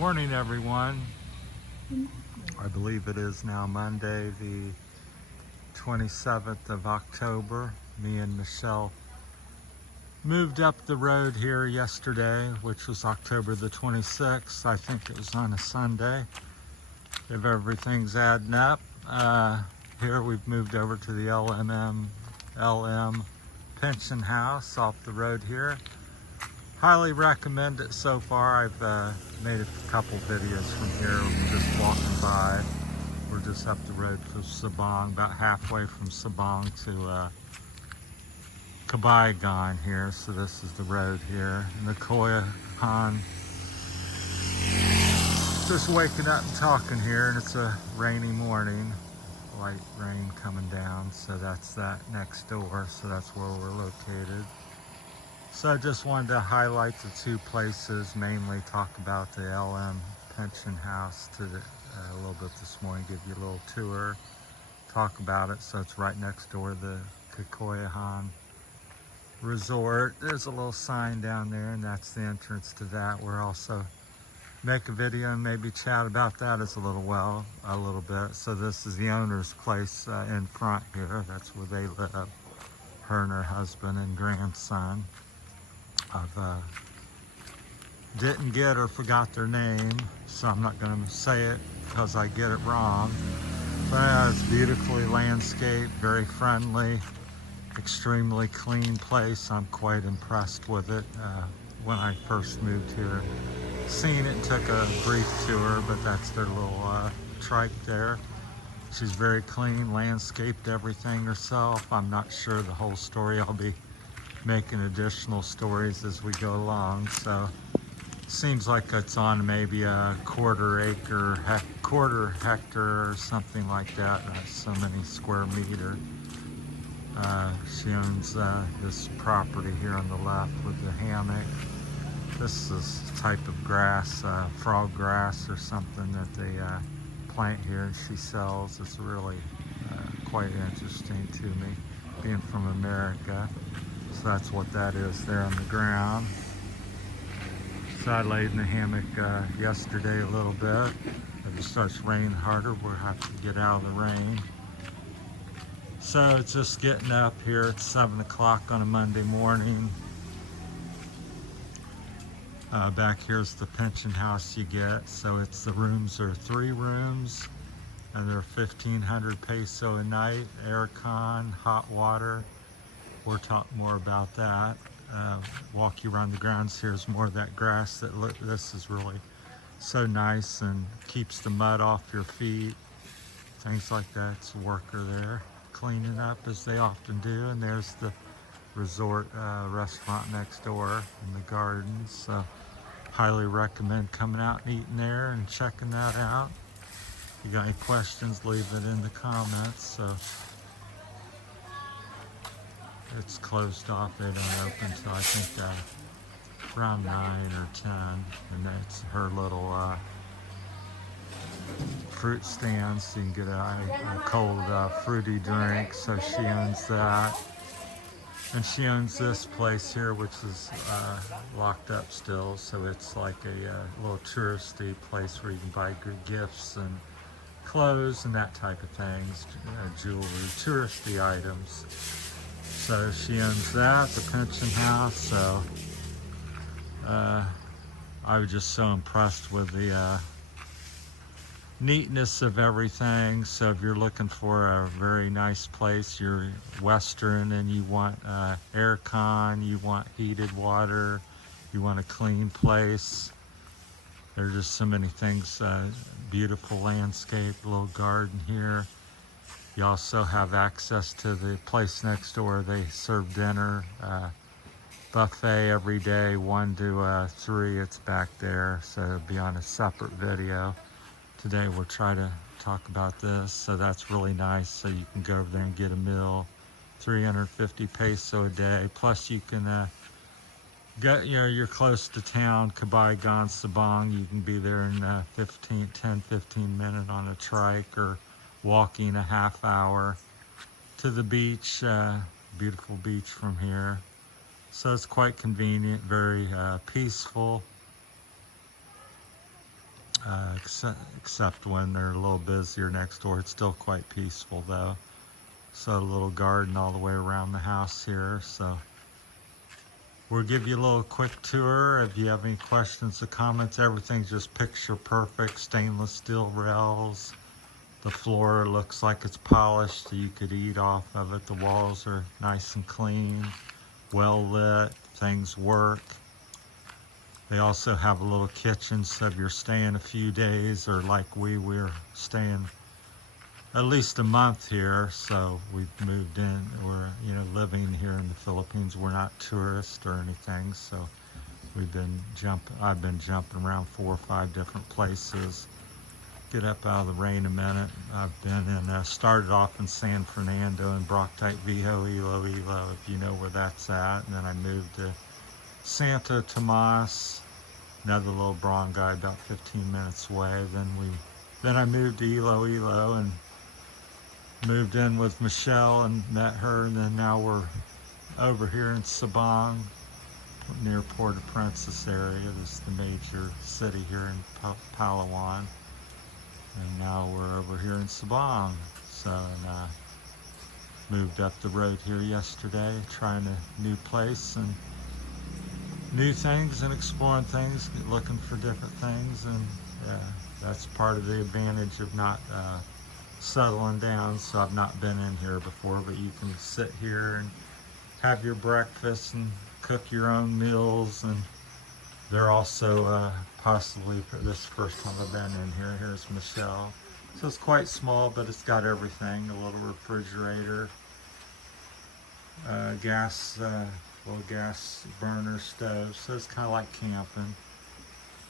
Morning, everyone. I believe it is now Monday, the 27th of October. Me and Michelle moved up the road here yesterday, which was October the 26th. I think it was on a Sunday. If everything's adding up, here we've moved over to the LM Pension House off the road here. Highly recommend it so far. I've made a couple videos from here, just walking by. We're just up the road from Sabang, about halfway from Sabang to Cabayugan here. So this is the road here. And the Cabayugan, just waking up and talking here, and it's a rainy morning. Light rain coming down, so that's that next door. So that's where we're located. So I just wanted to highlight the two places, mainly talk about the LM Pension House a little bit this morning, give you a little tour, talk about it. So it's right next door to the Cabayugan Resort. There's a little sign down there, and that's the entrance to that. We'll also make a video and maybe chat about that as a little bit. So this is the owner's place in front here. That's where they live, her and her husband and grandson. Didn't get or forgot their name, so I'm not going to say it because I get it wrong. But it's beautifully landscaped, very friendly, extremely clean place. I'm quite impressed with it. When I first moved here, seen it, took a brief tour, but that's their little trike there. She's very clean, landscaped everything herself. I'm not sure the whole story. I'll be making additional stories as we go along. So seems like it's on maybe a quarter hectare or something like that. So many square meter. She owns this property here on the left with the hammock. This is a type of grass, frog grass or something that they plant here and she sells. It's really quite interesting to me, being from America. So that's what that is there on the ground. So I laid in the hammock yesterday a little bit. If it starts raining harder, we'll have to get out of the rain. So it's just getting up here. It's 7 o'clock on a Monday morning. Back here's the pension house you get. So it's the rooms are 3 rooms, and they're 1,500 peso a night. Aircon, hot water. We'll talk more about that. Walk you around the grounds. Here's more of that grass. This is really so nice and keeps the mud off your feet. Things like that. It's a worker there cleaning up as they often do. And there's the resort restaurant next door in the gardens. So highly recommend coming out and eating there and checking that out. If you got any questions, leave it in the comments. So it's closed off. They don't open till I think around 9 or 10. And that's her little fruit stand, so you can get a cold fruity drink. So she owns that. And she owns this place here, which is locked up still. So it's like a little touristy place where you can buy good gifts and clothes and that type of things, jewelry, touristy items. So she owns that, the pension house. So I was just so impressed with the neatness of everything. So if you're looking for a very nice place, you're Western and you want aircon, you want heated water, you want a clean place, there's just so many things. Beautiful landscape, little garden here. You also have access to the place next door. They serve dinner, buffet every day, 1 to 3. It's back there, so it'll be on a separate video. Today we'll try to talk about this. So that's really nice. So you can go over there and get a meal, 350 peso a day. Plus you can get, you're close to town, Cabayugan, Sabang. You can be there in 10-15 minutes on a trike, or walking a half hour to the beach. Beautiful beach from here. So it's quite convenient, very peaceful. except when they're a little busier next door. It's still quite peaceful though. So a little garden all the way around the house here. So we'll give you a little quick tour. If you have any questions or comments, everything's just picture perfect. Stainless steel rails. The floor looks like it's polished, so you could eat off of it. The walls are nice and clean, well lit, things work. They also have a little kitchen, so if you're staying a few days, or like we're staying at least a month here, so we've moved in. We're living here in the Philippines. We're not tourists or anything, so I've been jumping around 4 or 5 different places. Get up out of the rain a minute. I've been started off in San Fernando and Broctite Viejo, Iloilo, if you know where that's at. And then I moved to Santo Tomas, another little barangay about 15 minutes away. Then I moved to Iloilo and moved in with Michelle and met her. And then now we're over here in Sabang, near Port-au-Prince area. This is the major city here in Palawan. And now we're over here in Sabang. So, moved up the road here yesterday, trying a new place and new things and exploring things, looking for different things. And that's part of the advantage of not settling down. So I've not been in here before, but you can sit here and have your breakfast and cook your own meals. And they're also possibly, for this first time I've been in here. Here's Michelle. So it's quite small, but it's got everything. A little refrigerator, little gas burner stove. So it's kind of like camping.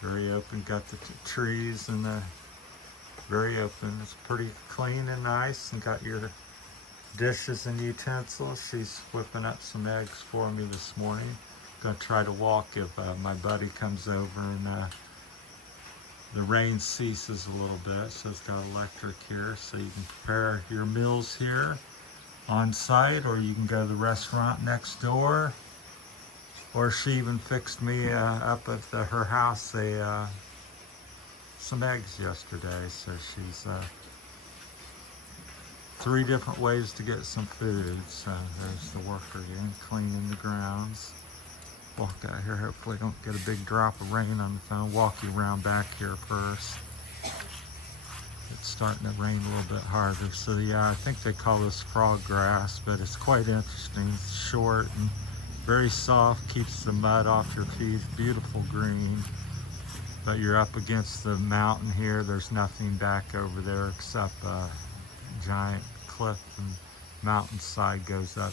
Very open. Got the trees and the very open. It's pretty clean and nice. And got your dishes and utensils. She's whipping up some eggs for me this morning. Gonna try to walk if my buddy comes over and the rain ceases a little bit. So it's got electric here, so you can prepare your meals here on site, or you can go to the restaurant next door. Or she even fixed me up at her house some eggs yesterday. So she's 3 different ways to get some food. So there's the worker again, cleaning the grounds. Walk out here, hopefully don't get a big drop of rain on the phone. Walk you around back here first. It's starting to rain a little bit harder. So yeah, I think they call this frog grass, but it's quite interesting. It's short and very soft, keeps the mud off your feet. Beautiful green. But you're up against the mountain here. There's nothing back over there except a giant cliff and mountainside goes up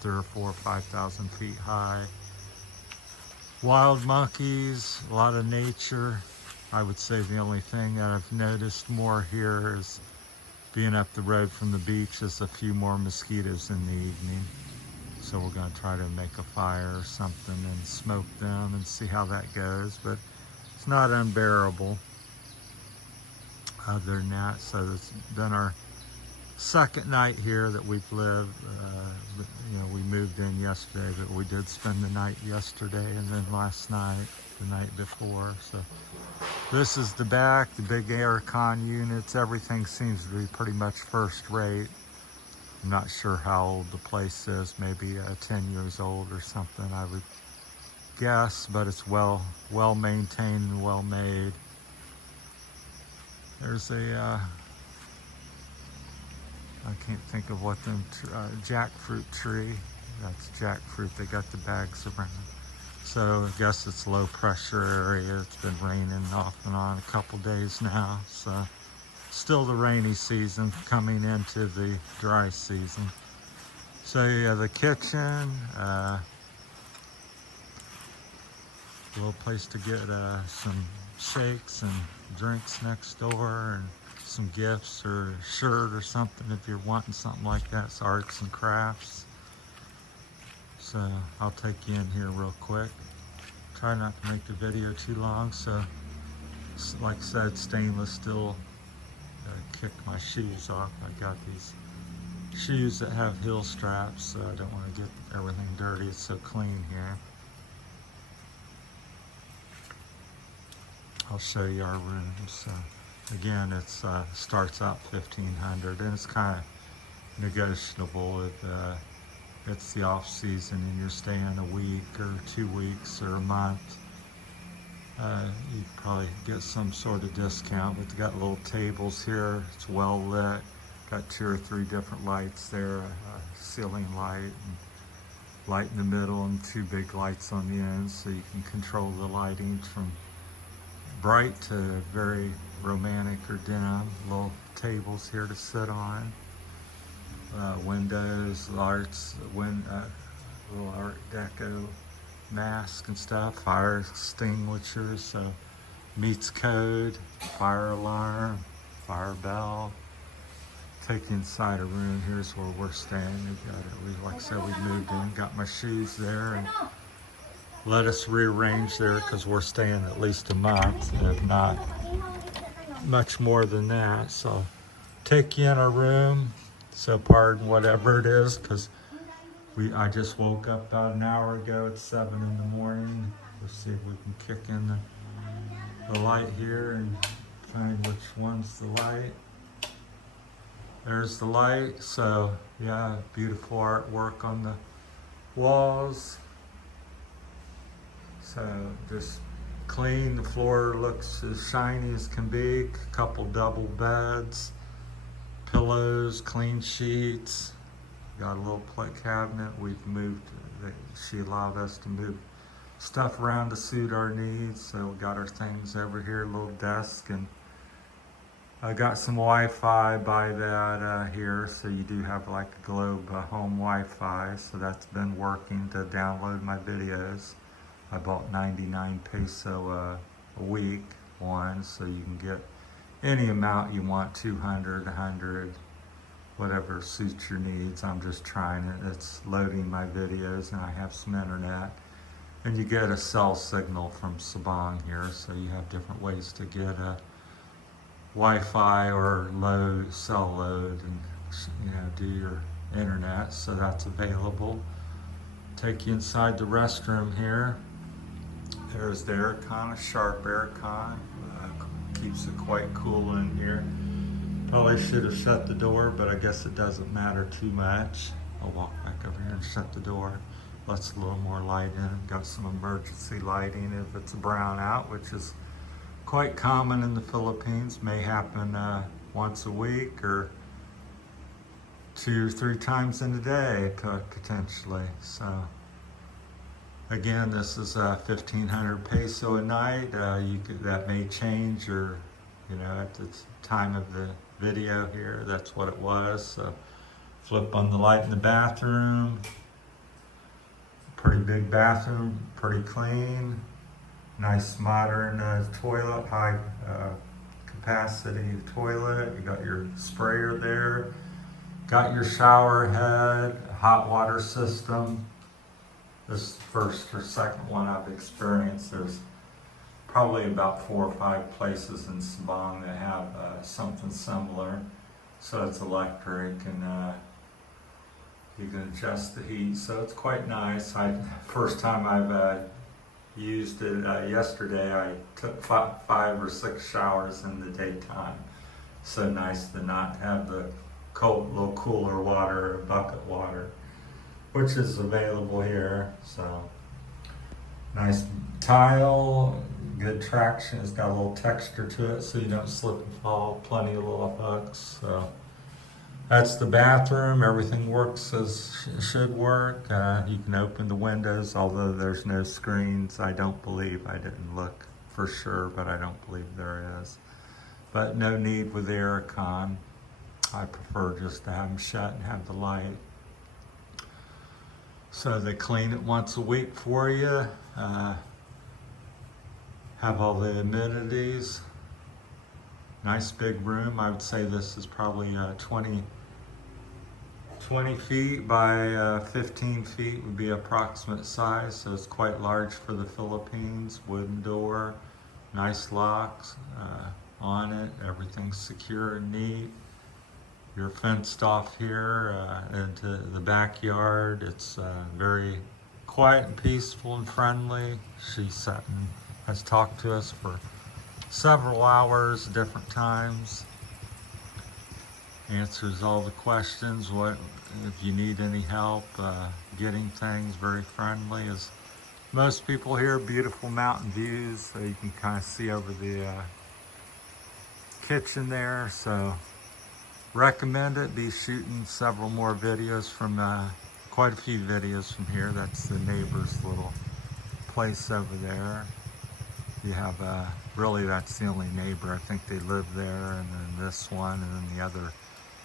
3 or 4 or 5,000 feet high. Wild monkeys, a lot of nature. I would say the only thing that I've noticed more here is being up the road from the beach is a few more mosquitoes in the evening. So we're going to try to make a fire or something and smoke them and see how that goes. But it's not unbearable other than that. So it's been our second night here that we've lived. We moved in yesterday, but we did spend the night yesterday and then last night, the night before. So this is the back, the big aircon units. Everything seems to be pretty much first rate. I'm not sure how old the place is, maybe 10 years old or something, I would guess, but it's well maintained and well made. There's a I can't think of what them, jackfruit tree. That's jackfruit. They got the bags around. So I guess it's low pressure area. It's been raining off and on a couple days now. So still the rainy season coming into the dry season. So yeah, the kitchen, a little place to get some shakes and drinks next door, and some gifts or a shirt or something if you're wanting something like that. It's arts and crafts. So I'll take you in here real quick. Try not to make the video too long. So like I said, stainless steel. Kick my shoes off. I got these shoes that have heel straps, so I don't want to get everything dirty. It's so clean here. I'll show you our rooms. Again, it's starts out 1,500, and it's kind of negotiable if it's the off season and you're staying a week or 2 weeks or a month. You probably get some sort of discount, but they got little tables here. It's well lit. Got 2 or 3 different lights there, a ceiling light, and light in the middle, and 2 big lights on the ends, so you can control the lighting from bright to very romantic or dim. Little tables here to sit on. Windows, little art deco mask and stuff, fire extinguishers, so meets code, fire alarm, fire bell. Take you inside a room. Here's where we're staying. Like I said, we moved in, got my shoes there, and let us rearrange there because we're staying at least a month, if not much more than that. So take you in our room. So pardon whatever it is, because I just woke up about an hour ago at 7 in the morning. Let's see if we can kick in the light here and find which one's the light. There's the light. So yeah, beautiful artwork on the walls. So just clean. The floor looks as shiny as can be. A couple double beds, pillows, clean sheets. Got a little plate cabinet. We've moved, she allowed us to move stuff around to suit our needs. So we got our things over here, a little desk, and I got some Wi-Fi by that here. So you do have like a Globe home Wi-Fi. So that's been working to download my videos. I bought 99 peso a week one, so you can get any amount you want, 200, 100, whatever suits your needs. I'm just trying it. It's loading my videos, and I have some internet. And you get a cell signal from Sabang here, so you have different ways to get a Wi-Fi or cell load, and do your internet. So that's available. Take you inside the restroom here. There's the aircon, a sharp aircon. Keeps it quite cool in here. Probably should have shut the door, but I guess it doesn't matter too much. I'll walk back over here and shut the door. Lets a little more light in. Got some emergency lighting if it's brown out, which is quite common in the Philippines. May happen once a week or 2 or 3 times in a day, potentially. So again, this is 1,500 peso a night. That may change, or at the time of the video here, that's what it was. So flip on the light in the bathroom. Pretty big bathroom, pretty clean. Nice modern toilet, high capacity toilet. You got your sprayer there. Got your shower head, hot water system. This is the first or second one I've experienced. There's probably about 4 or 5 places in Sabang that have something similar. So it's electric, and you can adjust the heat. So it's quite nice. First time I've used it yesterday. I took 5 or 6 showers in the daytime. So nice to not have the cold, little cooler water, bucket water, which is available here. So nice tile, good traction. It's got a little texture to it so you don't slip and fall. Plenty of little hooks. So that's the bathroom. Everything works as it should work. You can open the windows, although there's no screens. I don't believe. I didn't look for sure, but I don't believe there is. But no need with the aircon. I prefer just to have them shut and have the light. So they clean it once a week for you. Have all the amenities. Nice big room. I would say this is probably 20 feet by 15 feet would be approximate size. So it's quite large for the Philippines. Wooden door, nice locks on it. Everything's secure and neat. You're fenced off here into the backyard. It's very quiet and peaceful and friendly. She sat and has talked to us for several hours, different times. Answers all the questions. What if you need any help getting things? Very friendly. As most people here, beautiful mountain views, so you can kind of see over the kitchen there. So recommend it. Be shooting several more videos from quite a few videos from here. That's the neighbor's little place over there. You have really that's the only neighbor. I think they live there, and then this one, and then the other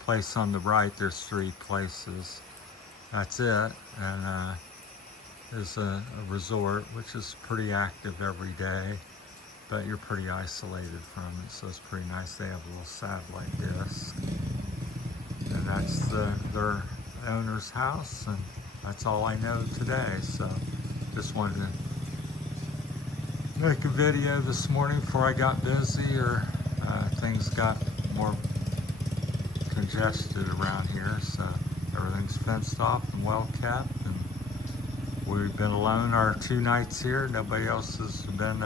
place on the right. There's 3 places. That's it. And there's a resort which is pretty active every day, but you're pretty isolated from it, so it's pretty nice. They have a little satellite disc, and that's their owner's house, and that's all I know today. So just wanted to make a video this morning before I got busy, or things got more congested around here. So everything's fenced off and well kept, and we've been alone our 2 nights here. Nobody else has been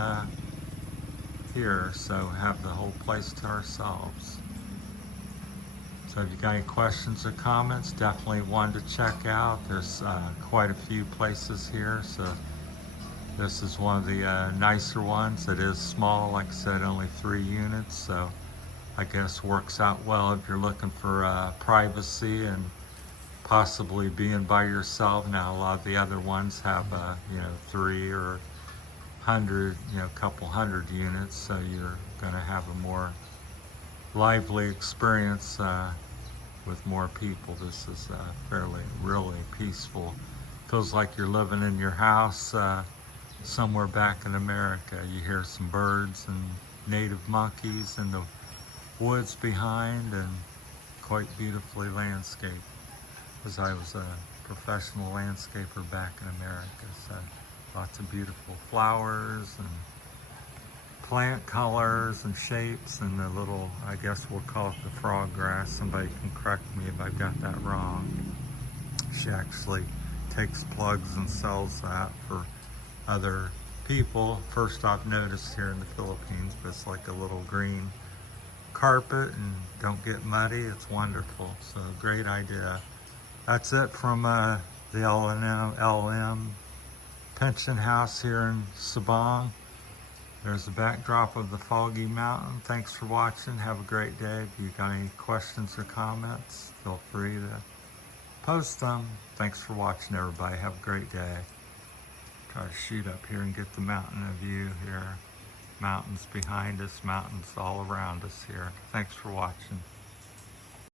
here, so have the whole place to ourselves. So if you got any questions or comments, definitely one to check out. There's quite a few places here, so this is one of the nicer ones. It is small, like I said, only 3 units, so I guess works out well if you're looking for privacy and possibly being by yourself. Now a lot of the other ones have 3 or 100, a couple hundred units, so you're going to have a more lively experience with more people. This is really peaceful. Feels like you're living in your house somewhere back in America. You hear some birds and native monkeys in the woods behind, and quite beautifully landscaped, because I was a professional landscaper back in America. So lots of beautiful flowers and plant colors and shapes, and the little, I guess we'll call it the frog grass. Somebody can correct me if I've got that wrong. She actually takes plugs and sells that for other people. First I've noticed here in the Philippines, but it's like a little green carpet and don't get muddy. It's wonderful. So great idea. That's it from the LM pension house here in Sabang. There's the backdrop of the foggy mountain. Thanks for watching. Have a great day. If you got any questions or comments, feel free to post them. Thanks for watching, everybody. Have a great day. Try to shoot up here and get the mountain view here. Mountains behind us, mountains all around us here. Thanks for watching.